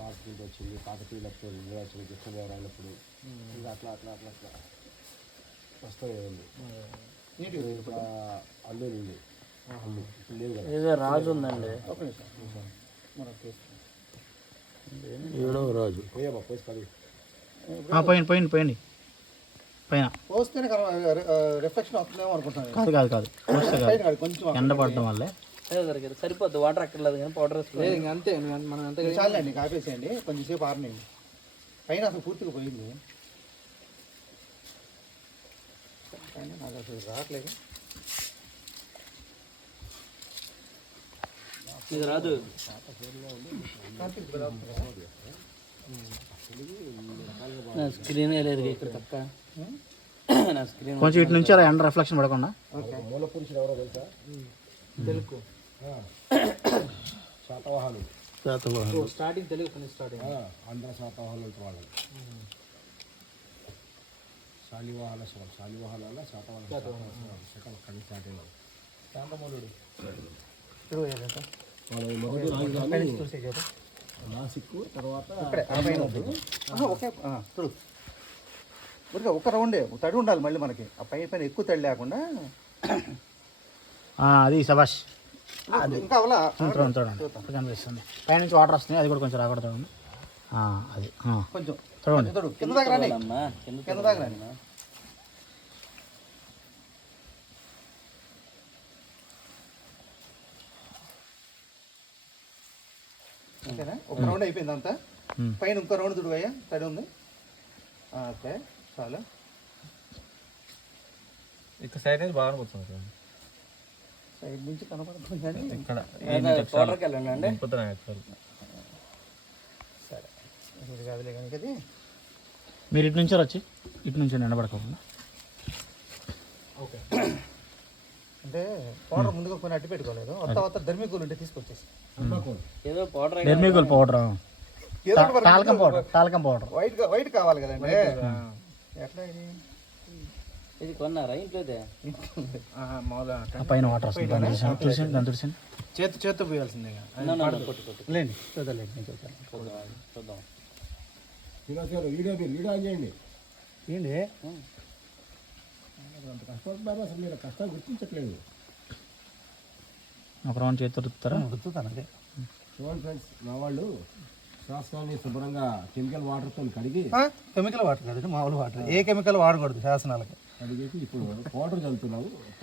Market వచ్చింది, కాకతీయులప్పుడు వచ్చింది, కృష్ణదేవరాయలప్పుడు ఇంకా అట్లా అట్లా అట్లా అట్లా వస్తాయి ఇంకా అల్లు ఉంది. లేదు కదా ఏదో రాజు ఉందండి. ఏడో రాజు పోయాబా పోసి పది పోయింది పోయింది పోయింది పైన పోస్తేనే రిఫ్లెక్షన్ వస్తుందేమో అనుకుంటున్నాను. కాదు కాదు కాదు పోస్తే కాదు, కొంచెం ఎండ పడడం వల్లే సరిపోద్ది, వాటర్ అక్కర్లేదు కానీ పౌడర్ లేదు ఇంక అంతే. మనం అంతే చాలండి, కాపేసేయండి. కొంచెంసేపు ఆరనండి. పైన అసలు పూర్తిగా పోయింది. పైన నాకు అసలు రావట్లేదు. ఇది రాదు. నా స్క్రీన్ లేదు ఇక్కడ తక్క. నా స్క్రీన్ కొంచెం ఇటు నుంచి అలా ఎండ రిఫ్లెక్షన్ పడకుండా. మూల పురుషుడు ఎవరో తెలుసా? తెలుగు శాతవాహనులు. స్టార్టింగ్ తెలుగు కొన్ని స్టార్టింగ్ ఆంధ్ర శాతవాహనులు అంటే వాళ్ళు శాలివాహన శాలివాహనాల శాతవాహన శకం అక్కడి నుంచి స్టార్ట్ అయినారు. శాంతమూలుడు మొదటి రాజధాని నాసిక్, తర్వాత ఓకే చూడు ఊరికే ఒక్క రౌండే తడి ఉండాలి మళ్ళీ మనకి. ఆ పైన ఎక్కువ తడి లేకుండా. అది శబాష్. ఇంకా అవలా చూడండి కనిపిస్తుంది. పైనుంచి వాటర్ వస్తుంది, అది కూడా కొంచెం రాకూడదు. అది కొంచెం చూడండి. కింద దాకా రాని, కింద దాకా రాని. ఓకేనా? ఒక రౌండ్ అయిపోయింది అంతా. పైన ఇంకో రౌండ్ తుడువయ్యా, తడి ఉంది. ఓకే చాలు. ఇక్కడ సైడ్ నుంచి బాగా పోతుంది. సైడ్ నుంచి కనపడుతుంది కానీ ఇక్కడ పౌడర్కి వెళ్ళండి అండి. సరే ఇది కాదులే కానీ అది. మీరు ఇటు నుంచి వచ్చి ఇటు నుంచి ఎండబడకుండా. ఓకే అంటే పౌడర్ ముందుగా కొన్ని అట్టి పెట్టుకోలేదు. వత్త ధర్మీకూలు ఉంటే తీసుకొచ్చేసి ఏదో powder Dermicool powder, talcum powder white కావాలి కదండి. ఎట్లా ఇది కొన్నారా ఇంట్లో? పైన వాటర్ వస్తుంది. దాని తుడిసి చేతితో పోయాల్సిందే. లేండి చూద్దాంలేండి, నేను చూద్దాం. చూద్దాం. వీడియో ఆన్ చేయండి. ఏంటి అంత కష్టపడుతున్నారు, అసలు మీరు కష్టాలు గుర్తించట్లేదు. ఒక రౌండ్ చేతి రుద్దుతారా? గుర్తుతాను అదే. చూడండి ఫ్రెండ్స్, మా వాళ్ళు శాస్త్రాన్ని శుభ్రంగా కెమికల్ వాటర్తో కడిగి, కెమికల్ వాటర్ కాదు మామూలు వాటర్. ఏ కెమికల్ వాడకూడదు శాసనాలకి. కడిగేసి ఇప్పుడు పౌడర్ చల్లుతున్నాము.